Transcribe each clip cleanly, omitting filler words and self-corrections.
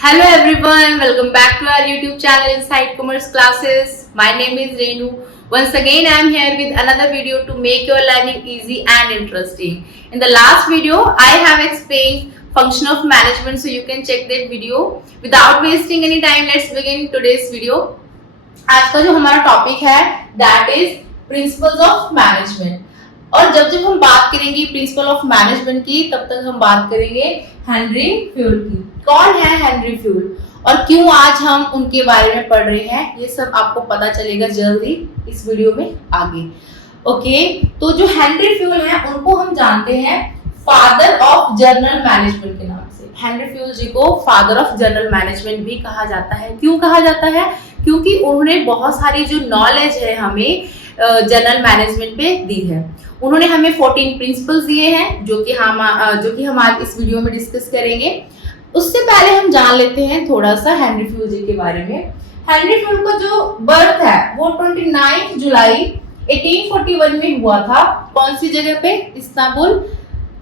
Hello everyone, welcome back to our YouTube channel Inside Commerce Classes. My name is Renu. Once again I am here with another video to make your learning easy and interesting. In the last video I have explained function of management, so you can check that video. Without wasting any time, let's begin today's video. आज का जो हमारा topic है that is principles of management. और जब जब हम बात करेंगे प्रिंसिपल ऑफ मैनेजमेंट की, तब तक हम बात करेंगे हेनरी फ्यूल की। कौन है हेनरी फ्यूल और क्यों आज हम उनके बारे में पढ़ रहे हैं, ये सब आपको पता चलेगा जल्दी इस वीडियो में आगे। ओके, तो जो हेनरी फ्यूल है उनको हम जानते हैं फादर ऑफ जनरल मैनेजमेंट के नाम से। हेनरी फ्यूल जी को फादर ऑफ जनरल मैनेजमेंट भी कहा जाता है। क्यों कहा जाता है? क्योंकि उन्होंने बहुत सारी जो नॉलेज है हमें जनरल मैनेजमेंट पे दी है। उन्होंने हमें 14 प्रिंसिपल्स दिए हैं जो कि हम आज इस वीडियो में डिस्कस करेंगे। उससे पहले हम जान लेते हैं थोड़ा सा हेनरी फ्यूल जी के बारे में। हेनरी फ्यूल का जो बर्थ है वो 29 जुलाई 1841 में हुआ था। कौन सी जगह पे? इस्तांबुल,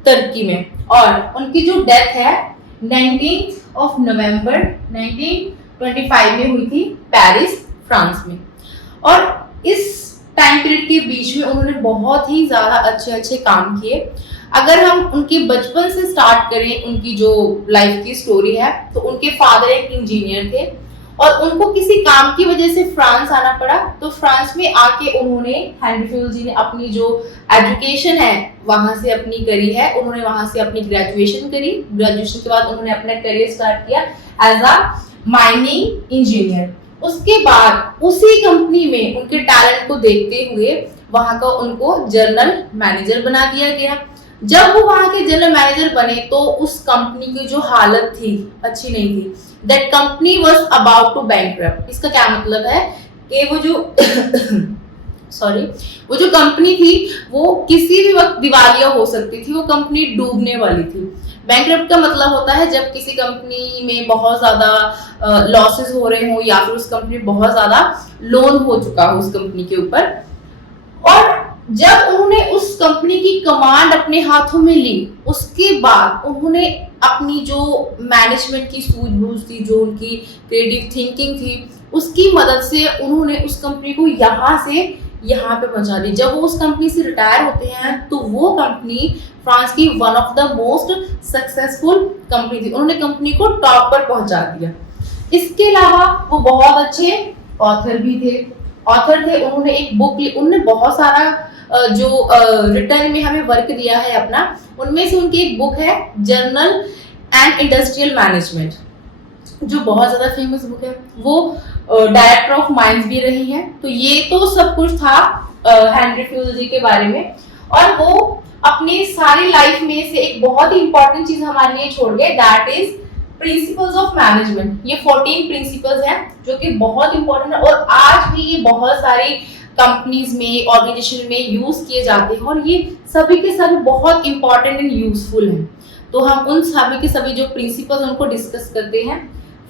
तुर्की में। और उनकी जो डेथ है 19 नवंबर 1925 में हुई थी, पेरिस, फ्रांस में। और इस टाइम पीरियड के बीच में उन्होंने बहुत ही ज्यादा अच्छे काम किए। अगर हम उनके बचपन से स्टार्ट करें, उनकी जो लाइफ की स्टोरी है, तो उनके फादर एक इंजीनियर थे और उनको किसी काम की वजह से फ्रांस आना पड़ा। तो फ्रांस में आके उन्होंने, हेनरी फ्यूल जी ने अपनी जो एजुकेशन है वहां से अपनी करी है। उन्होंने वहां से अपनी ग्रेजुएशन करी। ग्रेजुएशन के बाद उन्होंने अपना करियर स्टार्ट किया एज अ माइनिंग इंजीनियर। उसके बाद उसी कंपनी में उनके टैलेंट को देखते हुए वहां का उनको जनरल मैनेजर बना दिया गया। जब वो वहां के जनरल मैनेजर बने तो उस कंपनी की जो हालत थी अच्छी नहीं थी। That company was about to bankrupt. इसका क्या मतलब है कि वो जो कंपनी थी वो किसी भी वक्त दिवालिया हो सकती थी। वो कंपनी डूबने वाली थी। बैंकरप्ट का मतलब होता है जब किसी कंपनी में बहुत ज्यादा लॉसेस हो रहे हो या फिर उस कंपनी में बहुत ज्यादा लोन हो चुका हो उस कंपनी के ऊपर। और जब उन्होंने उस कंपनी की कमांड अपने हाथों में ली, उसके बाद उन्होंने अपनी जो मैनेजमेंट की सूझबूझ थी, जो उनकी क्रिएटिव थिंकिंग थी, उसकी मदद से उन्होंने उस कंपनी को यहाँ से यहाँ पे पहुंचा दी। जब वो उस कंपनी से रिटायर होते हैं तो वो कंपनी फ्रांस की one of the most successful company थी। उन्होंने कंपनी को टॉप पर पहुंचा दिया। इसके अलावा वो बहुत अच्छे ऑथर भी थे। उन्होंने एक बुक, उन्होंने बहुत सारा जो रिटर्न में हमें वर्क दिया है अपना, उनमें से उनकी एक बुक है जर्नल एंड इंडस्ट्रियल मैनेजमेंट, जो बहुत ज्यादा फेमस बुक है। वो डायरेक्टर ऑफ माइंस भी रही है। तो ये तो सब कुछ था हेनरी फ्यूल जी के बारे में। और वो अपनी सारी लाइफ में से एक बहुत ही इंपॉर्टेंट चीज हमारे लिए छोड़ गए, that is principles of management. ये 14 प्रिंसिपल्स हैं जो कि बहुत इंपॉर्टेंट है और आज भी ये बहुत सारी कंपनीज में, ऑर्गेनाइजेशन में यूज किए जाते हैं और ये सभी के सभी बहुत इंपॉर्टेंट एंड यूजफुल हैं। तो हम उन सभी के सभी जो प्रिंसिपल्स उनको डिस्कस करते हैं।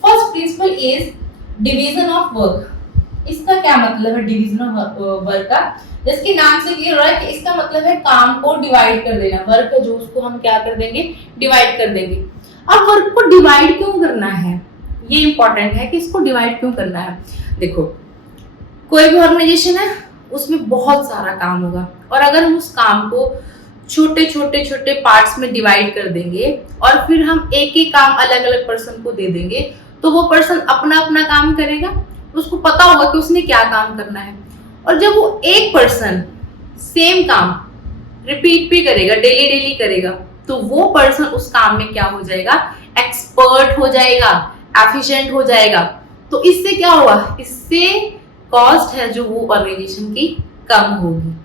First principle is division of work. इसका क्या मतलब है डिवीजन ऑफ वर्क का? जिसके नाम से क्लियर हो रहा है कि इसका मतलब है काम को डिवाइड कर देना। वर्क है जो, उसको हम क्या कर देंगे? डिवाइड कर देंगे। अब वर्क को डिवाइड क्यों करना है, ये इंपॉर्टेंट है कि इसको डिवाइड क्यों करना है। देखो, कोई भी ऑर्गेनाइजेशन है उसमें बहुत सारा काम होगा और अगर हम उस काम को छोटे पार्ट्स में डिवाइड कर देंगे और फिर हम एक एक काम अलग अलग पर्सन को दे देंगे, तो वो पर्सन अपना अपना काम करेगा। उसको पता होगा कि उसने क्या काम करना है। और जब वो एक पर्सन सेम काम रिपीट भी करेगा, डेली करेगा, तो वो पर्सन उस काम में क्या हो जाएगा? एक्सपर्ट हो जाएगा, एफिशिएंट हो जाएगा। तो इससे क्या होगा? इससे कॉस्ट है जो वो ऑर्गेनाइजेशन की कम होगी।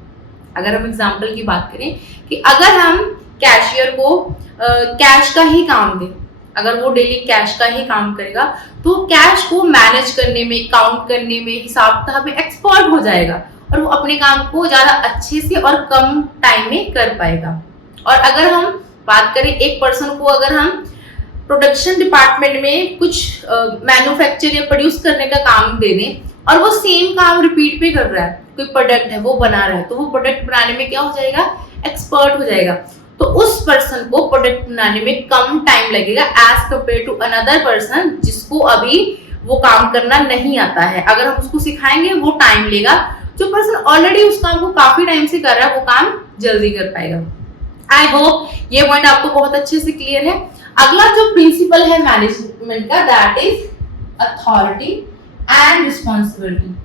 अगर हम एग्जांपल की बात करें कि अगर हम कैशियर को कैश का ही काम दें, अगर वो डेली कैश का ही काम करेगा तो कैश को मैनेज करने में, काउंट करने में, हिसाब किताब में एक्सपर्ट हो जाएगा और वो अपने काम को ज्यादा अच्छे से और कम टाइम में कर पाएगा। और अगर हम बात करें एक पर्सन को, अगर हम प्रोडक्शन डिपार्टमेंट में कुछ मैन्युफैक्चर या प्रोड्यूस करने का काम दे दें और वो सेम काम रिपीट पे कर रहा है, कोई प्रोडक्ट है वो बना रहा है, तो वो प्रोडक्ट बनाने में क्या हो जाएगा? एक्सपर्ट हो जाएगा। तो उस पर्सन को प्रोडक्ट बनाने में कम टाइम लगेगा as compared to another person जिसको अभी वो काम करना नहीं आता है। अगर हम उसको सिखाएंगे वो टाइम लेगा, जो पर्सन ऑलरेडी उस काम को काफी टाइम से कर रहा है वो काम जल्दी कर पाएगा। आई होप ये पॉइंट आपको बहुत अच्छे से क्लियर है। अगला जो प्रिंसिपल है मैनेजमेंट का, that is authority and responsibility.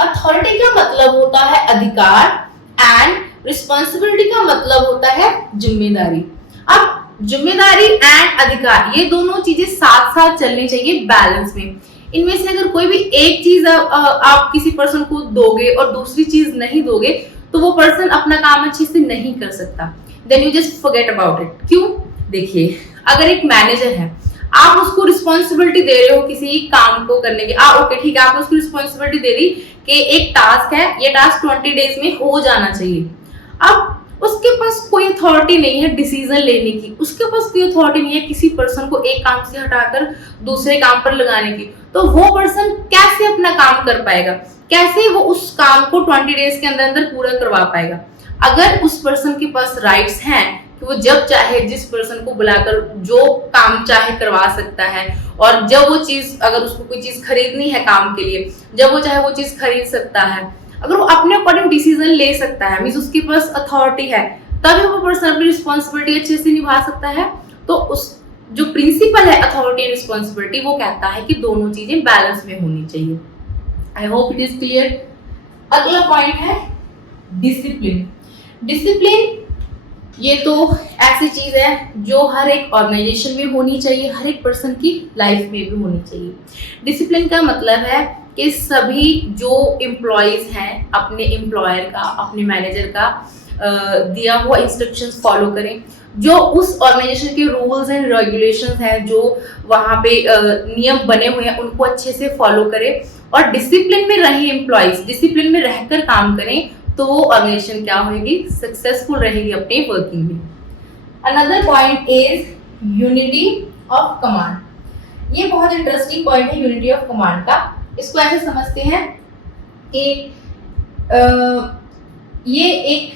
Authority का मतलब होता है अधिकार एंड रिस्पॉन्सिबिलिटी का मतलब होता है जिम्मेदारी। अब जिम्मेदारी एंड अधिकार ये दोनों चीजें साथ साथ चलनी चाहिए बैलेंस में। इनमें से अगर कोई भी एक चीज आप किसी पर्सन को दोगे और दूसरी चीज नहीं दोगे तो वो पर्सन अपना काम अच्छे से नहीं कर सकता। Then you just forget about it. क्यों? देखिए, अगर एक मैनेजर है, आप उसको रिस्पॉन्सिबिलिटी दे रहे हो किसी काम को करने की, ओके ठीक है, आप उसको रिस्पॉन्सिबिलिटी दे रही कि एक टास्क है, ये टास्क 20 डेज में हो जाना चाहिए। अब उसके पास कोई अथॉरिटी नहीं है डिसीजन लेने की, उसके पास कोई अथॉरिटी नहीं है किसी पर्सन को एक काम से हटाकर दूसरे काम पर लगाने की, तो वो पर्सन कैसे अपना काम कर पाएगा? कैसे वो उस काम को 20 डेज के अंदर अंदर पूरा करवा पाएगा? अगर उस पर्सन के पास राइट्स हैं कि वो जब चाहे जिस पर्सन को बुलाकर जो काम चाहे करवा सकता है, और जब वो चीज, अगर उसको कोई चीज खरीदनी है काम के लिए, जब वो चाहे वो चीज खरीद सकता है, अगर वो अपने अकॉर्डिंग डिसीजन ले सकता है, मींस उसके पास अथॉरिटी है, तभी वो पर्सन अपनी रिस्पॉन्सिबिलिटी अच्छे से निभा सकता है। तो उस जो प्रिंसिपल है अथॉरिटी एंड रिस्पॉन्सिबिलिटी, वो कहता है कि दोनों चीजें बैलेंस में होनी चाहिए। I hope it is clear. अगला पॉइंट है डिसिप्लिन। डिसिप्लिन ये तो ऐसी चीज है जो हर एक ऑर्गेनाइजेशन में होनी चाहिए, हर एक पर्सन की लाइफ में भी होनी चाहिए। डिसिप्लिन का मतलब है कि सभी जो एम्प्लॉयज हैं अपने एम्प्लॉयर का, अपने मैनेजर का दिया हुआ इंस्ट्रक्शंस फॉलो करें, जो उस ऑर्गेनाइजेशन के रूल्स एंड रेगुलेशंस हैं, जो वहाँ पे नियम बने हुए हैं, उनको अच्छे से फॉलो करें और डिसिप्लिन में रहे एम्प्लॉयज, डिसिप्लिन में रहकर काम करें, तो वो ऑर्गेनाइजेशन क्या होगी? सक्सेसफुल रहेगी अपने वर्किंग में। Another point is unity of command. ये बहुत इंटरेस्टिंग पॉइंट है यूनिटी ऑफ कमांड का। इसको ऐसे समझते हैं कि ये एक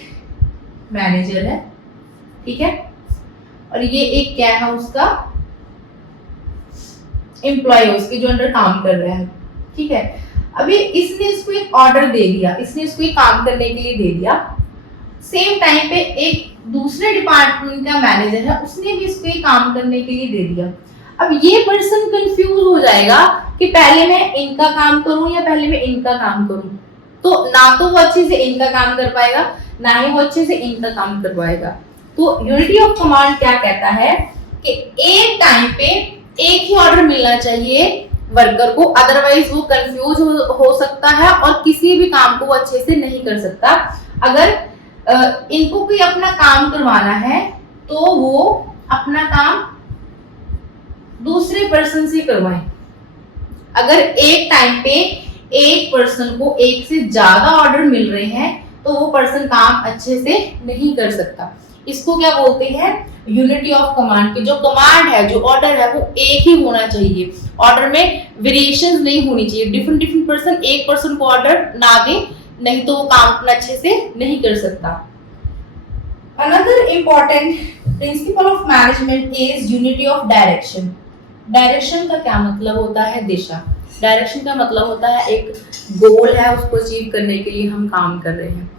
मैनेजर है, ठीक है, और ये एक क्या है उसका एम्प्लॉय, उसके जो अंडर काम कर रहा है, ठीक है। अभी इसने इसको एक ऑर्डर दे दिया, इसने इसको एक काम करने के लिए दे दिया। सेम टाइम पे एक दूसरे डिपार्टमेंट का मैनेजर है, उसने भी इसको एक काम करने के लिए दे दिया। अब ये पर्सन कंफ्यूज हो जाएगा कि पहले मैं इनका काम करूं या पहले मैं इनका काम करूं। तो ना तो वो अच्छे से इनका काम कर पाएगा, ना ही वो अच्छे से इनका काम कर पाएगा। तो यूनिटी ऑफ कमांड क्या कहता है कि एक टाइम पे एक ही ऑर्डर मिलना चाहिए वर्कर को, अदरवाइज वो कंफ्यूज हो सकता है और किसी भी काम को वो अच्छे से नहीं कर सकता। अगर इनको कोई अपना काम करवाना है तो वो अपना काम दूसरे पर्सन से करवाएं। अगर एक टाइम पे एक पर्सन को एक से ज्यादा ऑर्डर मिल रहे हैं तो वो पर्सन काम अच्छे से नहीं कर सकता। इसको क्या बोलते हैं? Unity of command. की जो कमांड है, जो ऑर्डर है, वो एक ही होना चाहिए। ऑर्डर में वेरिएशंस नहीं होनी चाहिए। डिफरेंट पर्सन एक पर्सन को ऑर्डर ना दे, नहीं तो वो काम अपना अच्छे से नहीं कर सकता। Another important principle of management is unity of direction. Direction का क्या मतलब होता है? दिशा। डायरेक्शन का मतलब होता है एक गोल है, उसको अचीव करने के लिए हम काम कर रहे हैं।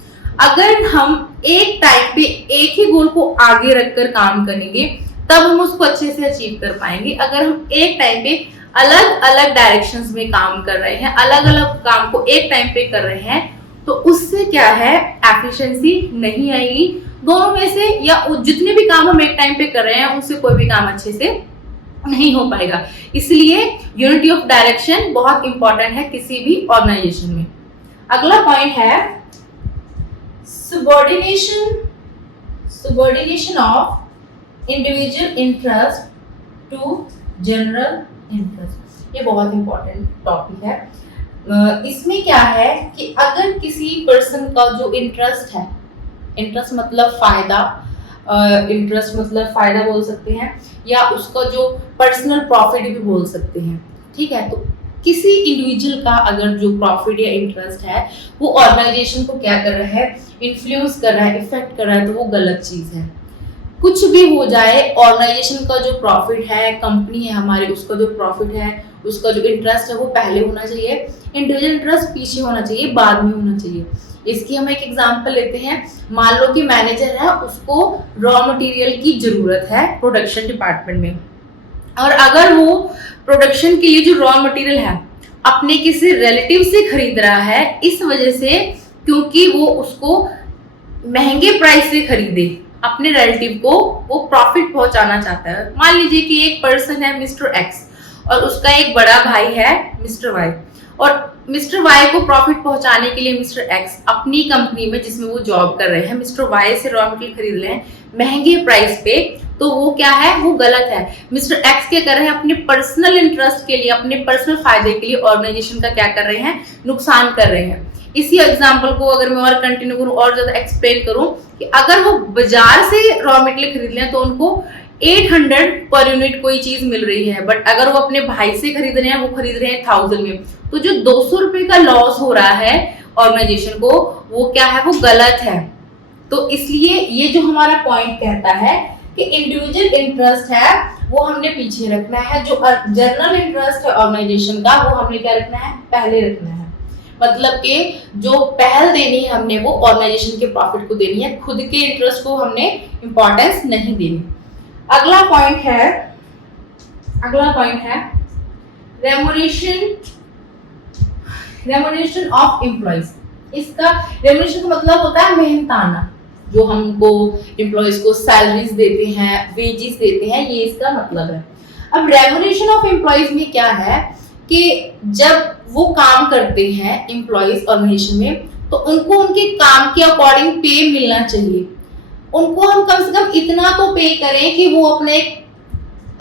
अगर हम एक टाइम पे एक ही गोल को आगे रखकर काम करेंगे तब हम उसको अच्छे से अचीव कर पाएंगे। अगर हम एक टाइम पे अलग अलग डायरेक्शंस में काम कर रहे हैं, अलग अलग काम को एक टाइम पे कर रहे हैं, तो उससे क्या है? एफिशिएंसी नहीं आएगी। दोनों में से या जितने भी काम हम एक टाइम पे कर रहे हैं उनसे कोई भी काम अच्छे से नहीं हो पाएगा। इसलिए यूनिटी ऑफ डायरेक्शन बहुत इंपॉर्टेंट है किसी भी ऑर्गेनाइजेशन में। अगला पॉइंट है subordination of individual interest to general interest। ये बहुत इंपॉर्टेंट टॉपिक है। इसमें क्या है कि अगर किसी पर्सन का जो इंटरेस्ट है, इंटरेस्ट मतलब फायदा, इंटरेस्ट मतलब फायदा बोल सकते हैं, या उसका जो पर्सनल प्रॉफिट भी बोल सकते हैं, ठीक है। तो किसी इंडिविजुअल का अगर जो प्रॉफिट या इंटरेस्ट है वो ऑर्गेनाइजेशन को क्या कर रहा है? इन्फ्लुएंस कर रहा है, इफेक्ट कर रहा है, तो वो गलत चीज है। कुछ भी हो जाए, ऑर्गेनाइजेशन का जो प्रॉफिट है, कंपनी है हमारी, उसका जो प्रॉफिट है, उसका जो इंटरेस्ट है वो पहले होना चाहिए, इंडिविजुअल इंटरेस्ट पीछे होना चाहिए, बाद में होना चाहिए। इसकी हम एक एग्जांपल लेते हैं। मान लो कि मैनेजर है, उसको रॉ मटेरियल की जरूरत है प्रोडक्शन डिपार्टमेंट में, और अगर वो प्रोडक्शन के लिए जो रॉ मटेरियल है अपने किसी रिलेटिव से खरीद रहा है, इस वजह से क्योंकि वो उसको महंगे प्राइस से खरीदे, अपने रिलेटिव को वो प्रॉफिट पहुंचाना चाहता है। मान लीजिए कि एक पर्सन है मिस्टर एक्स और उसका एक बड़ा भाई है मिस्टर वाई, और मिस्टर वाई को प्रॉफिट पहुंचाने के लिए मिस्टर एक्स अपनी कंपनी में जिसमें वो जॉब कर रहे हैं मिस्टर वाई से रॉ मटेरियल खरीद रहे हैं महंगे प्राइस पे, तो वो क्या है, वो गलत है। मिस्टर एक्स क्या कर रहे हैं, अपने पर्सनल इंटरेस्ट के लिए, अपने पर्सनल फायदे के लिए ऑर्गेनाइजेशन का क्या कर रहे हैं, नुकसान कर रहे हैं। इसी एग्जांपल को अगर मैं और कंटिन्यू करूं और ज्यादा एक्सप्लेन करूं कि अगर वो बाजार से रॉ मटेरियल खरीद लें तो उनको 800 पर यूनिट कोई चीज मिल रही है, बट अगर वो अपने भाई से खरीद रहे हैं, वो खरीद रहे हैं 1000 में, तो जो 200 रुपए का लॉस हो रहा है ऑर्गेनाइजेशन को, वो क्या है, वो गलत है। तो इसलिए ये जो हमारा पॉइंट कहता है कि इंडिविजुअल इंटरेस्ट है वो हमने पीछे रखना है, जो जनरल इंटरेस्ट है ऑर्गेनाइजेशन का वो हमने क्या रखना है, पहले रखना है। मतलब कि जो पहल देनी है हमने वो ऑर्गेनाइजेशन के प्रॉफिट को देनी है, खुद के इंटरेस्ट को हमने इंपॉर्टेंस नहीं देनी। अगला पॉइंट है रेम्युनरेशन ऑफ एम्प्लॉइज। इसका रेम्युनरेशन का मतलब होता है मेहनताना, जो हमको एम्प्लॉइज को सैलरीज देते हैं, वेजेस देते हैं, ये इसका मतलब है। अब रेम्युनरेशन ऑफ एम्प्लॉइज में क्या है कि जब वो काम करते हैं एम्प्लॉइज ऑर्गेनाइजेशन में, तो उनको उनके काम के अकॉर्डिंग पे मिलना चाहिए। उनको हम कम से कम इतना तो पे करें कि वो अपने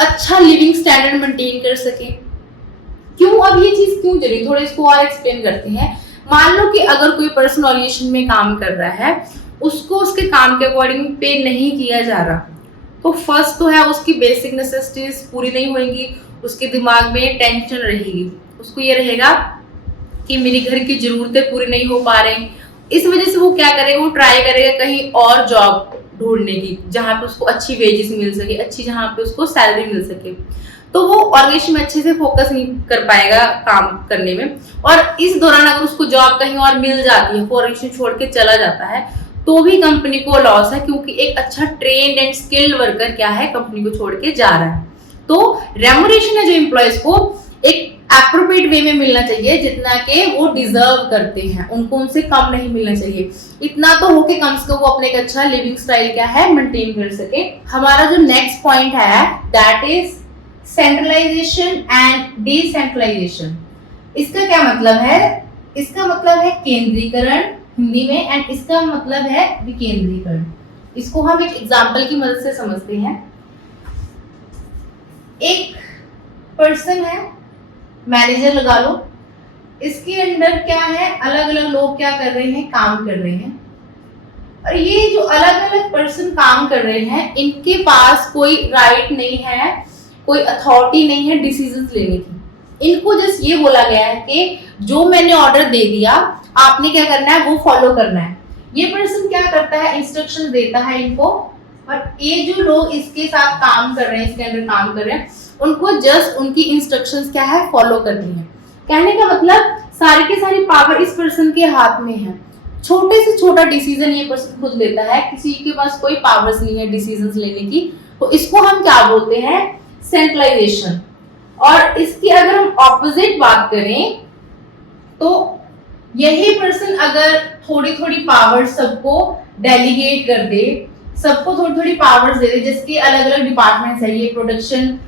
अच्छा लिविंग स्टैंडर्ड मेंटेन कर सके। क्यों, अब ये चीज क्यों जरूरी, थोड़ा इसको और एक्सप्लेन करते हैं। मान लो कि अगर कोई पर्सन ऑर्गेनाइजेशन में काम कर रहा है, उसको उसके काम के अकॉर्डिंग पे नहीं किया जा रहा, तो फर्स्ट तो है उसकी बेसिक नेसेसिटीज पूरी नहीं होंगी, उसके दिमाग में टेंशन रहेगी, उसको ये रहेगा कि मेरी घर की जरूरतें पूरी नहीं हो पा रही। इस वजह से वो क्या करेगा, वो ट्राई करेगा कहीं और जॉब ढूंढने की जहाँ पे उसको अच्छी वेजेस मिल सके, अच्छी जहाँ पे उसको सैलरी मिल सके। तो वो ऑर्गेनाइजेशन में अच्छे से फोकस नहीं कर पाएगा काम करने में, और इस दौरान अगर उसको जॉब कहीं और मिल जाती है, ऑर्गेनाइजेशन छोड़ के चला जाता है, तो भी कंपनी को लॉस है, क्योंकि एक अच्छा ट्रेन्ड एंड स्किल्ड वर्कर क्या है, कंपनी को छोड़ के जा रहा है। तो रेम्युनरेशन है जो एम्प्लॉयज को एक एप्रोप्रिएट वे में मिलना चाहिए, जितना के वो डिजर्व करते हैं, उनको उनसे कम नहीं मिलना चाहिए। इतना तो हो के कम से कम वो अपने एक अच्छा लिविंग स्टाइल क्या है, मेंटेन कर सके। हमारा जो नेक्स्ट पॉइंट है that is centralization and decentralization. इसका क्या मतलब है, इसका मतलब है केंद्रीकरण हिंदी में, एंड इसका मतलब है विकेंद्रीकरण। इसको हम एक एग्जांपल की मदद से समझते हैं। एक पर्सन है, मैनेजर लगा लो, इसके अंडर क्या है, अलग अलग लोग क्या कर रहे हैं, काम कर रहे हैं, और ये जो अलग अलग पर्सन काम कर रहे हैं, इनके पास कोई राइट नहीं है, कोई अथॉरिटी नहीं है डिसीजंस लेने की। इनको जस्ट ये बोला गया है कि जो मैंने ऑर्डर दे दिया आपने क्या करना है, वो फॉलो करना है। ये पर्सन क्या करता है, इंस्ट्रक्शंस देता है इनको, और ये जो लोग इसके साथ काम कर रहे हैं, इसके अंदर काम कर रहे हैं, उनको जस्ट उनकी इंस्ट्रक्शंस क्या है, फॉलो करनी है। कहने का मतलब सारी की सारी पावर इस पर्सन के हाथ में है। छोटे से छोटा डिसीजन ये पर्सन खुद लेता है, किसी के पास कोई पावर्स नहीं है डिसीजंस लेने की। तो इसको हम क्या बोलते हैं, सेंट्रलाइजेशन। और इसकी अगर हम ऑपोजिट बात करें तो यही पर्सन अगर थोड़ी थोड़ी पावर सबको डेलीगेट कर दे, सबको थोड़ी थोड़ी पावर्स दे दे, जिसके अलग अलग डिपार्टमेंट्स है, ये प्रोडक्शन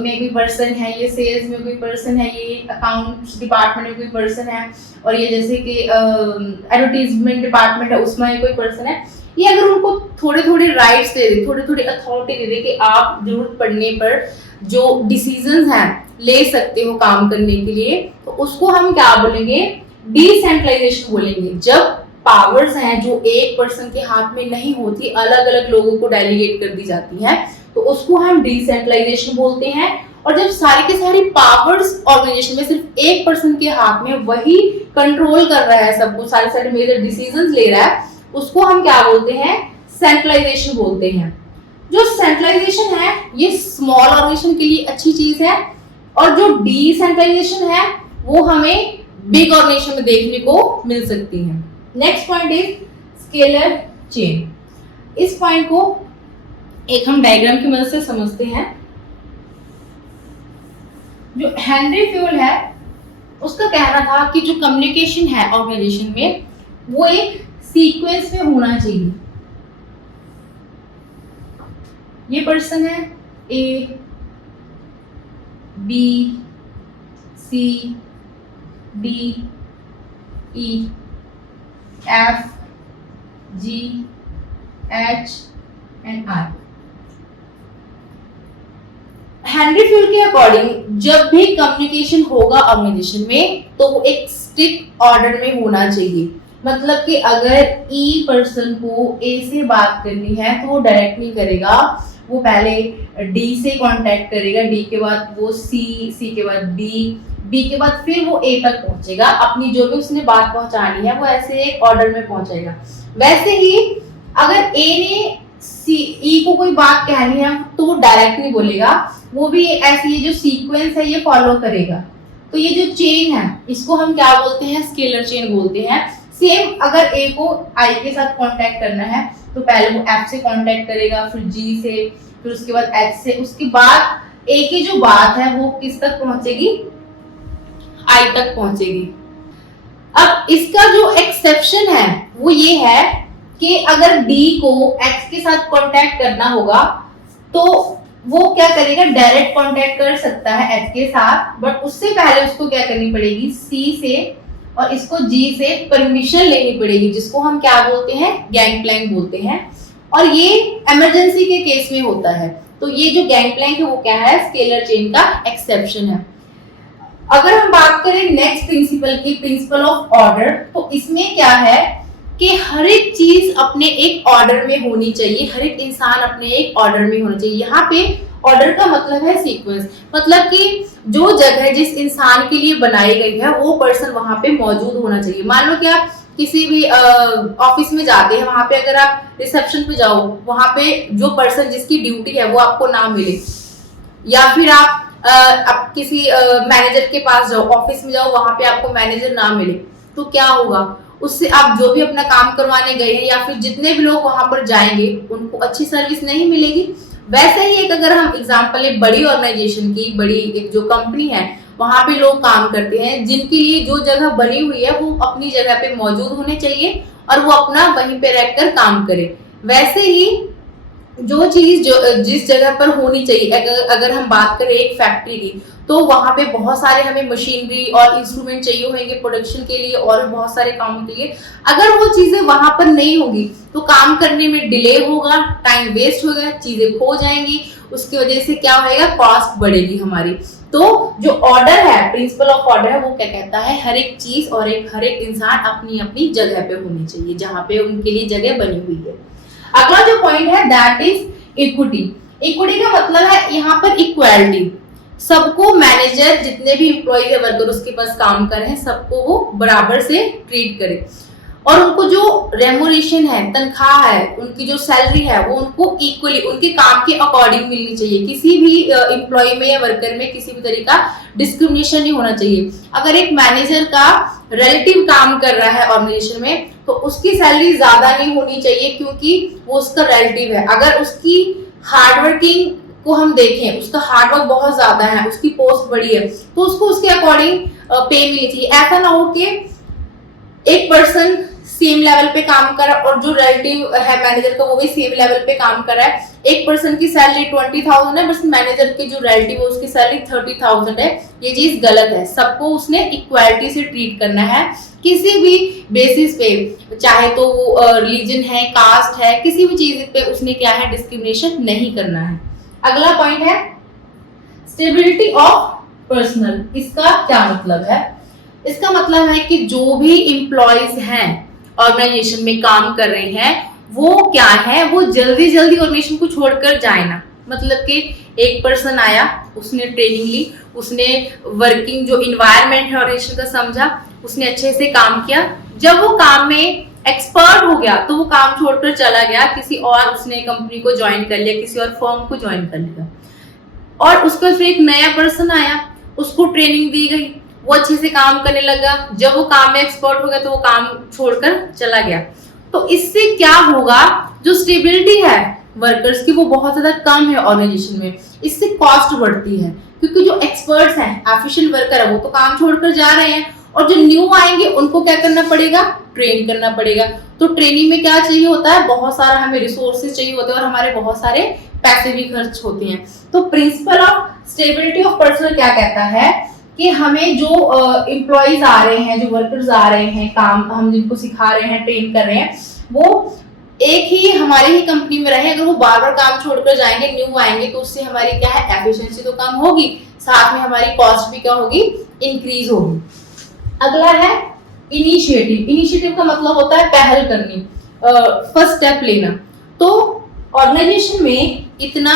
में कोई पर्सन है, ये सेल्स में कोई पर्सन है, ये अकाउंट्स डिपार्टमेंट में कोई पर्सन है, और ये जैसे कि एडवर्टीजमेंट डिपार्टमेंट है उसमें कोई पर्सन है। ये अगर उनको थोड़े थोड़े राइट्स दे दे, थोड़ी थोड़ी अथॉरिटी दे दे कि आप जरूरत पड़ने पर जो डिसीजंस हैं ले सकते हो काम करने के लिए, तो उसको हम क्या बोलेंगे, डिसेंट्रलाइजेशन बोलेंगे। जब पावर्स हैं जो एक पर्सन के हाथ में नहीं होती, अलग अलग लोगों को डेलीगेट कर दी जाती हैं, तो उसको हम डिसेंट्रलाइजेशन बोलते हैं। और जब सारी की सारी पावर्स ऑर्गेनाइजेशन में सिर्फ एक पर्सन के हाथ में, वही कंट्रोल कर रहा है सबको, सारे मेजर डिसीजंस ले रहा है, उसको हम क्या बोलते हैं, सेंट्रलाइजेशन बोलते हैं। जो सेंट्रलाइजेशन है ये स्मॉल ऑर्गेनाइजेशन के लिए अच्छी चीज है, और जो डिसेंट्रलाइजेशन है वो हमें बिग ऑर्गेनाइजेशन में देखने को मिल सकती है। Next point is scalar chain. इस पॉइंट को एक हम डायग्राम की मदद से समझते हैं। जो हेनरी फ्यूल है उसका कहना था कि जो कम्युनिकेशन है ऑर्गेनाइजेशन में वो एक सीक्वेंस में होना चाहिए। ये पर्सन है A, B, C, D, E, F, G, H and R. Henri Fayol के अकॉर्डिंग जब भी कम्युनिकेशन होगा ऑर्गेनाइजेशन में तो वो एक स्ट्रिक्ट ऑर्डर में होना चाहिए। मतलब कि अगर ई पर्सन को ए से बात करनी है तो वो डायरेक्ट नहीं करेगा, वो पहले डी से कांटेक्ट करेगा, डी के बाद वो सी के बाद डी, बी के बाद फिर वो ए तक पहुंचेगा। अपनी जो भी उसने बात पहुंचानी है वो ऐसे एक ऑर्डर में पहुंचेगा। वैसे ही अगर ए ने ई को कोई बात कहनी है तो वो डायरेक्ट नहीं बोलेगा, वो भी ऐसी ये जो सीक्वेंस है ये फॉलो करेगा। तो ये जो चेन है इसको हम क्या बोलते हैं, स्केलर चेन बोलते हैं। सेम अगर ए को आई के साथ कांटेक्ट करना है तो पहले वो एफ से कांटेक्ट करेगा, फिर जी से, फिर उसके बाद एच से, उसके बाद ए की जो बात है वो किस तक पहुंचेगी, आई तक पहुंचेगी। अब इसका जो एक्सेप्शन है वो ये है कि अगर डी को एक्स के साथ कांटेक्ट करना होगा तो वो क्या करेगा, डायरेक्ट कांटेक्ट कर सकता है एच के साथ, बट उससे पहले उसको क्या करनी पड़ेगी, सी से और इसको जी से परमिशन लेनी पड़ेगी, जिसको हम क्या बोलते हैं, गैंगप्लैंक बोलते हैं। और ये इमरजेंसी के केस में होता है। तो ये जो गैंगप्लैंक है वो क्या है, स्केलर चेन का एक्सेप्शन है। अगर हम बात करें नेक्स्ट प्रिंसिपल की, प्रिंसिपल ऑफ ऑर्डर, तो इसमें क्या है कि हर एक चीज अपने एक ऑर्डर में होनी चाहिए, हर एक इंसान अपने एक ऑर्डर में होना चाहिए। यहाँ पे ऑर्डर का मतलब है सीक्वेंस, मतलब कि जो जगह जिस इंसान के लिए बनाई गई है वो पर्सन वहां पे मौजूद होना चाहिए। मान लो कि आप किसी भी ऑफिस में जाते हैं, वहां पे अगर आप रिसेप्शन पे जाओ, वहां पे जो पर्सन जिसकी ड्यूटी है वो आपको ना मिले, या फिर आप किसी मैनेजर के पास जाओ, ऑफिस में जाओ, वहां पे आपको मैनेजर ना मिले, तो क्या होगा, उससे आप जो भी अपना काम करवाने गए हैं या फिर जितने भी लोग वहां पर जाएंगे उनको अच्छी सर्विस नहीं मिलेगी। वैसे ही एक अगर हम एग्जांपल एक बड़ी ऑर्गेनाइजेशन की, बड़ी एक जो कंपनी है वहां पे लोग काम करते हैं, जिनके लिए जो जगह बनी हुई है वो अपनी जगह पे मौजूद होने चाहिए और वो अपना वहीं पे रहकर काम करे। वैसे ही जो चीज जो जिस जगह पर होनी चाहिए, अगर हम बात करें एक फैक्ट्री की, तो वहां पे बहुत सारे हमें मशीनरी और इंस्ट्रूमेंट चाहिए होंगे प्रोडक्शन के लिए और बहुत सारे कामों के लिए। अगर वो चीजें वहां पर नहीं होगी तो काम करने में डिले होगा, टाइम वेस्ट होगा, चीजें खो जाएंगी, उसकी वजह से क्या होएगा, कॉस्ट बढ़ेगी हमारी। तो जो ऑर्डर है, प्रिंसिपल ऑफ ऑर्डर है, वो क्या कहता है, हर एक चीज और हर एक इंसान अपनी अपनी जगह पे होनी चाहिए जहाँ पे उनके लिए जगह बनी हुई है। अगला जो पॉइंट है दैट इज इक्विटी। इक्विटी का मतलब है यहाँ पर इक्वालिटी, सबको मैनेजर जितने भी एम्प्लॉय है, वर्कर उसके पास काम कर रहे हैं, सबको वो बराबर से ट्रीट करे और उनको जो रेमुनेशन है, तनख्वाह है, उनकी जो सैलरी है वो उनको इक्वली उनके काम के अकॉर्डिंग मिलनी चाहिए। किसी भी एम्प्लॉय में या वर्कर में किसी भी तरीका डिस्क्रिमिनेशन नहीं होना चाहिए। अगर एक मैनेजर का रिलेटिव काम कर रहा है ऑर्गेनाइजेशन में तो उसकी सैलरी ज्यादा नहीं होनी चाहिए क्योंकि वो उसका रिलेटिव है। अगर उसकी हार्डवर्किंग को हम देखें, उसका हार्डवर्क बहुत ज्यादा है, उसकी पोस्ट बड़ी है, तो उसको उसके अकॉर्डिंग पे मिलनी चाहिए। ऐसा ना हो कि एक पर्सन सेम लेवल पे काम कर रहा है और जो रिलेटिव है मैनेजर का वो भी सेम लेवल पे काम कर रहा है। एक पर्सन की सैलरी 20,000 है, बस मैनेजर की जो रिलेटिव है उसकी सैलरी 30,000 है। ये चीज गलत है। सबको उसने इक्वालिटी से ट्रीट करना है किसी भी बेसिस पे, चाहे तो वो रिलीजन है, कास्ट है, किसी भी चीज पे उसने क्या है, डिस्क्रिमिनेशन नहीं करना है। अगला पॉइंट है स्टेबिलिटी ऑफ पर्सनल। इसका क्या मतलब है? इसका मतलब है कि जो भी एम्प्लॉयज हैं ऑर्गेनाइजेशन में काम कर रहे हैं वो क्या है, वो जल्दी जल्दी ऑर्गेनाइजेशन को छोड़कर जाए ना। मतलब कि एक पर्सन आया, उसने ट्रेनिंग ली, उसने वर्किंग जो इन्वायरमेंट है ऑर्गेनाइजेशन का समझा, उसने अच्छे से काम किया। जब वो काम में एक्सपर्ट हो गया तो वो काम छोड़कर चला गया किसी और, उसने कंपनी को ज्वाइन कर लिया, किसी और फर्म को ज्वाइन कर लिया, और उसके बाद फिर एक नया पर्सन आया, उसको ट्रेनिंग दी गई, वो अच्छे से काम करने लगा, जब वो काम में एक्सपर्ट हो गया तो वो काम छोड़कर चला गया। तो इससे क्या होगा, जो स्टेबिलिटी है वर्कर्स की वो बहुत ज्यादा कम है ऑर्गेनाइजेशन में, इससे कॉस्ट बढ़ती है, क्योंकि जो एक्सपर्ट्स हैं, एफिशिएंट वर्कर है, वो तो काम छोड़कर जा रहे हैं, और जो न्यू आएंगे उनको क्या करना पड़ेगा, ट्रेन करना पड़ेगा। तो ट्रेनिंग में क्या चाहिए होता है, बहुत सारा हमें रिसोर्सेज चाहिए होते हैं, और हमारे बहुत सारे पैसे भी खर्च होते हैं। तो principle of stability of personal क्या कहता है कि हमें जो एम्प्लॉइज आ रहे हैं, जो वर्कर्स आ रहे हैं, काम हम जिनको सिखा रहे हैं, ट्रेन कर रहे हैं, वो एक ही हमारे ही कंपनी में रहे। अगर वो बार बार काम छोड़कर जाएंगे, न्यू आएंगे, तो उससे हमारी क्या है, एफिशिएंसी तो कम होगी, साथ में हमारी कॉस्ट भी क्या होगी, इंक्रीज होगी। अगला है इनिशिएटिव। इनिशिएटिव का मतलब होता है पहल करनी, फर्स्ट स्टेप लेना। तो ऑर्गेनाइजेशन में इतना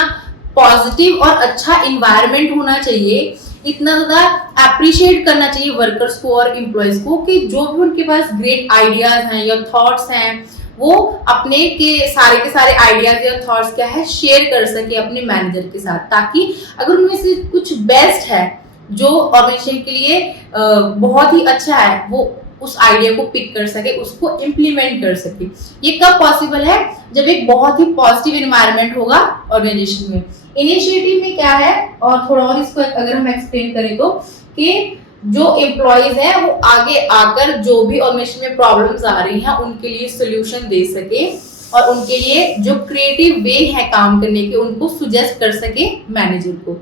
पॉजिटिव और अच्छा इन्वायरमेंट होना चाहिए, इतना ज्यादा अप्रिशिएट करना चाहिए वर्कर्स को और एम्प्लॉयज को, कि जो भी उनके पास ग्रेट आइडियाज हैं या थॉट्स हैं, वो अपने के सारे आइडियाज या थॉट्स क्या है, शेयर कर सके अपने मैनेजर के साथ, ताकि अगर उनमें से कुछ बेस्ट है जो ऑर्गेनाइजेशन के लिए बहुत ही अच्छा है, वो उस आइडिया को पिक कर सके, उसको इम्प्लीमेंट कर सके। ये कब पॉसिबल है, जब एक बहुत ही पॉजिटिव एनवायरनमेंट होगा ऑर्गेनाइजेशन में। इनिशिएटिव में क्या है, और थोड़ा और इसको अगर हम एक्सप्लेन करें तो, कि जो एम्प्लॉइज हैं वो आगे आकर जो भी ऑर्गेनाइजेशन में प्रॉब्लम्स आ रही हैं उनके लिए सोल्यूशन दे सके, और उनके लिए जो क्रिएटिव वे है काम करने के उनको सुजेस्ट कर सके मैनेजर को।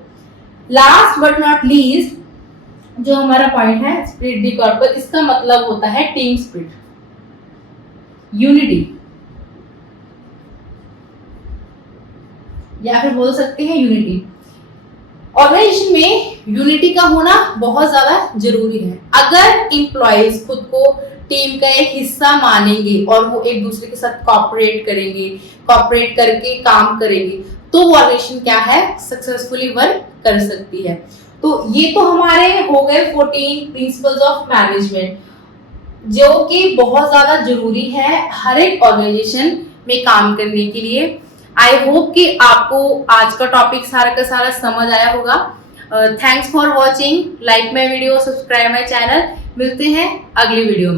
लास्ट बट नॉट लीस्ट जो हमारा पॉइंट है, स्पिरिट डी कॉर्पोरेट, इसका मतलब होता है टीम स्पिरिट, यूनिटी, या फिर बोल सकते हैं यूनिटी। ऑर्गेनाइजेशन में यूनिटी का होना बहुत ज्यादा जरूरी है। अगर एम्प्लॉइज खुद को टीम का एक हिस्सा मानेंगे और वो एक दूसरे के साथ कॉपरेट करेंगे, कॉपरेट करके काम करेंगे, तो वो ऑर्गेनाइजेशन क्या है, सक्सेसफुली वर्क कर सकती है। तो ये तो हमारे हो गए 14 प्रिंसिपल्स ऑफ मैनेजमेंट, जो कि बहुत ज्यादा जरूरी है हर एक ऑर्गेनाइजेशन में काम करने के लिए। आई होप कि आपको आज का टॉपिक सारा का सारा समझ आया होगा। Thanks for watching, like my video, subscribe my channel. मिलते हैं अगली वीडियो में।